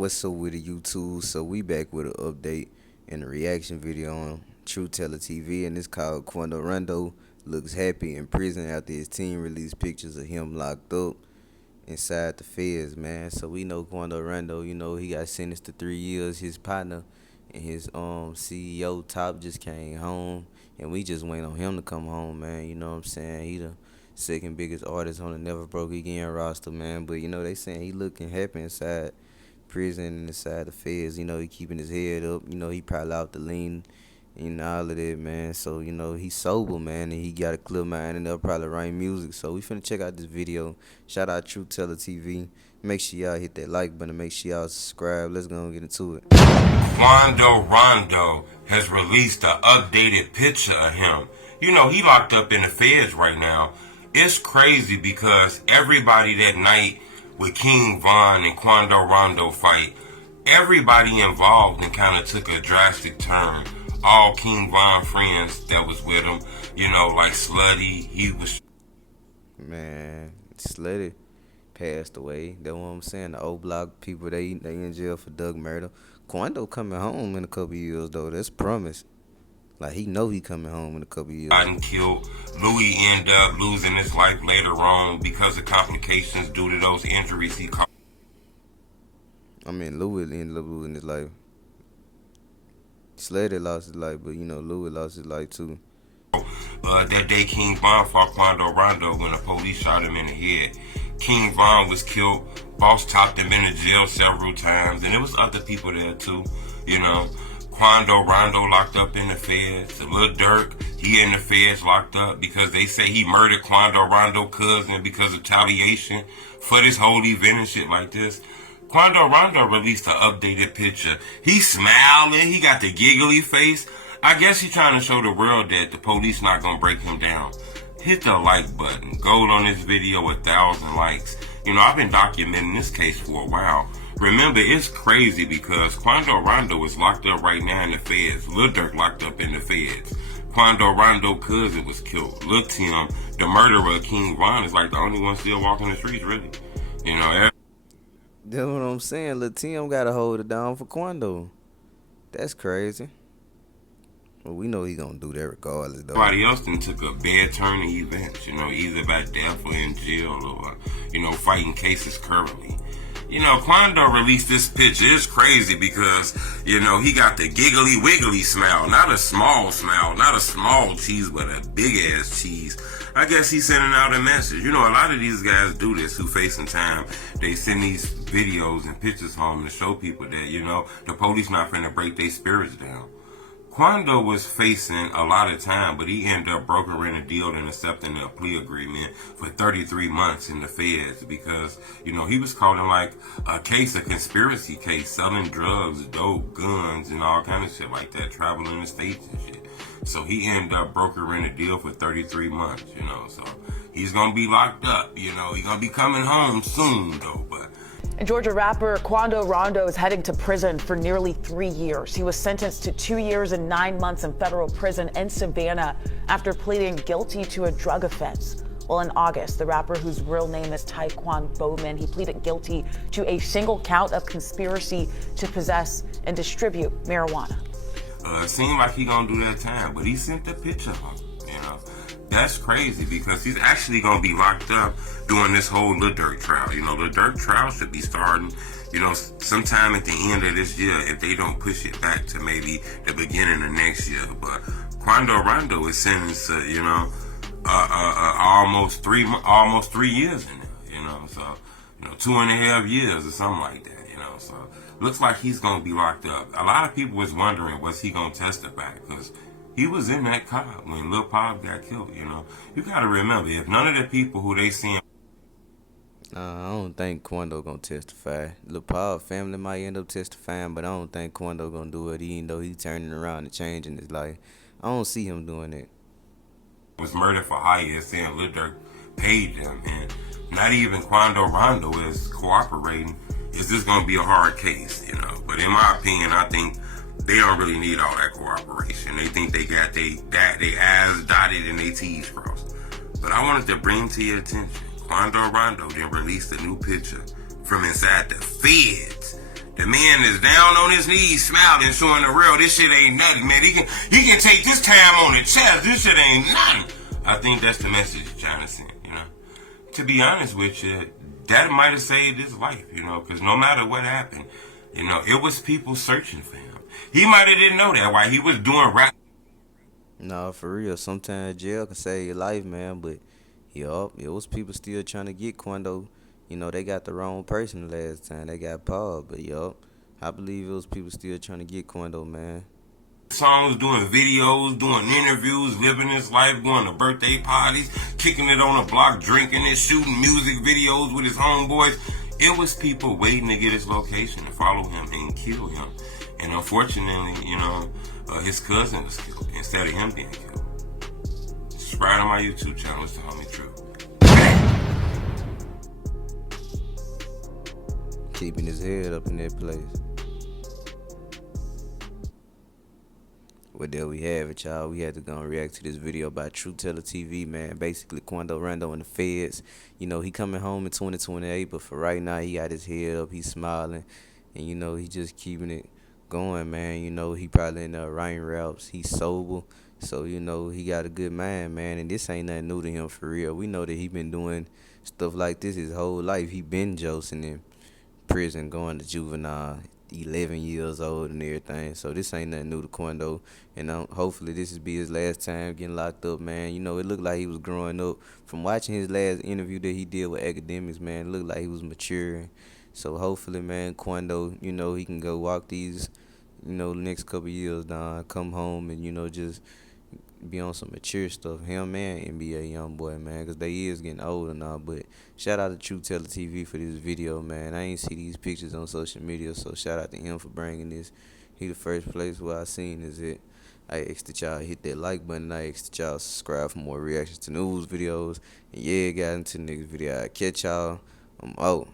What's up with the YouTube? So we back with an update and a reaction video on True Teller TV, and it's called Quando Rondo looks happy in prison after his team released pictures of him locked up inside the feds, man. So we know Quando Rondo, he got sentenced to 3 years. His partner and his CEO Top just came home, and we just wait on him to come home, man. You know what I'm saying? He the second biggest artist on the Never Broke Again roster, man. But they saying he looking happy inside prison and inside the feds. He keeping his head up. He probably out the lean and all of that, man. So, he's sober, man, and he got a clear mind, and they'll probably write music. So we finna check out this video. Shout out True Teller TV. Make sure y'all hit that like button. Make sure y'all subscribe. Let's go and get into it. Quando Rondo has released an updated picture of him. He locked up in the feds right now. It's crazy because everybody that night with King Von and Quando Rondo fight, everybody involved and kind of took a drastic turn. All King Von friends that was with him, like Slutty, he was... Man, Slutty passed away. That's what I'm saying. The old block people, they in jail for drug murder. Quando coming home in a couple years, though. That's promised. Like, he know he coming home in a couple years. Gotten killed. Louis ended up losing his life later on because of complications due to those injuries he caused. Louis ended up losing his life. Slade lost his life, but Louis lost his life too. That day King Von fought Quando Rondo when the police shot him in the head. King Von was killed. Boss Top him in the jail several times, and there was other people there too. Quando Rondo locked up in the feds. Lil Durk, he in the feds locked up because they say he murdered Quando Rondo cousin because of retaliation for this whole event and shit like this. Quando Rondo released an updated picture. He's smiling. He got the giggly face. I guess he's trying to show the world that the police not going to break him down. Hit the like button. Gold on this video, 1,000 likes. I've been documenting this case for a while. Remember, it's crazy because Quando Rondo is locked up right now in the feds. Lil Durk locked up in the feds. Quando Rondo cousin was killed. Lil Tim, the murderer of King Von, is like the only one still walking the streets, really. That's what I'm saying. Lil Tim got to hold it down for Quando. That's crazy. Well, we know he gonna do that regardless, though. Everybody else then took a bad turn in events, either by death or in jail or, fighting cases currently. Quando released this picture. It's crazy because, he got the giggly wiggly smile. Not a small smile, not a small cheese, but a big ass cheese. I guess he's sending out a message. A lot of these guys do this who facing time. They send these videos and pictures home to show people that, the police not finna break their spirits down. Quando was facing a lot of time, but he ended up brokering a deal and accepting a plea agreement for 33 months in the feds because, he was caught in like a conspiracy case, selling drugs, dope, guns, and all kind of shit like that, traveling the states and shit. So he ended up brokering a deal for 33 months, so he's going to be locked up, he's going to be coming home soon, though, but... And Georgia rapper Quando Rondo is heading to prison for nearly 3 years. He was sentenced to 2 years and 9 months in federal prison in Savannah after pleading guilty to a drug offense. Well, in August, the rapper, whose real name is Taekwon Bowman, he pleaded guilty to a single count of conspiracy to possess and distribute marijuana. It seemed like he gonna do that time, but he sent the picture home, That's crazy because he's actually gonna be locked up during this whole Lil Durk trial. Lil Durk trial should be starting, sometime at the end of this year if they don't push it back to maybe the beginning of next year. But Quando Rondo is sentenced to, almost 3 years in there, so 2.5 years or something like that, so looks like he's gonna be locked up. A lot of people was wondering, was he gonna testify? Because he was in that car when Lil Pop got killed, You gotta remember, if none of the people who they seen... I don't think Quando gonna testify. Lil Pop family might end up testifying, but I don't think Quando gonna do it, even though he's turning around and changing his life. I don't see him doing it. Was murdered for hire, saying Lil Durk paid them, and not even Quando Rondo is cooperating. Is this gonna be a hard case, But in my opinion, I think they don't really need all that cooperation. They think they got they I's dotted and they T's crossed. But I wanted to bring to your attention, Quando Rondo then released a new picture from inside the feds. The man is down on his knees, smiling, showing the real. This shit ain't nothing, man. He can take this time on the chest. This shit ain't nothing. I think that's the message China sent, you know. To be honest with you, that might have saved his life, you know, because no matter what happened, you know, it was people searching for him. He might have didn't know that while he was doing rap. No, for real. Sometimes jail can save your life, man. But yup, it was people still trying to get Quando. You know, they got the wrong person the last time. They got Paul. But yup, I believe it was people still trying to get Quando, man. Songs, doing videos, doing interviews, living his life, going to birthday parties, kicking it on a block, drinking it, shooting music videos with his homeboys. It was people waiting to get his location to follow him and kill him. And unfortunately, you know, his cousin was killed instead of him being killed. Subscribe to my YouTube channel. It's the homie True. Keeping his head up in that place. Well, there we have it, y'all. We had to go and react to this video by True Teller TV, man. Basically, Quando Rondo and the feds. You know, he coming home in 2028, but for right now, he got his head up. He's smiling. And, you know, he just keeping it going, man. You know, he probably in the writing raps. He's sober. So, you know, he got a good mind, man. And this ain't nothing new to him for real. We know that he been doing stuff like this his whole life. He been josing in prison, going to juvenile, 11 years old and everything. So this ain't nothing new to Quando. And hopefully this will be his last time getting locked up, man. You know, it looked like he was growing up. From watching his last interview that he did with Academics, man, it looked like he was maturing. So hopefully, man, Quando, you know, he can go walk these, you know, next couple years down, come home and, you know, just be on some mature stuff. Him and NBA young boy, man, because they is getting older now. But shout out to True Teller TV for this video, man. I ain't see these pictures on social media, so shout out to him for bringing this. He the first place where I seen is it. I asked that y'all hit that like button. I asked that y'all subscribe for more reactions to news videos. And yeah, got into the next video. I catch y'all. I'm out.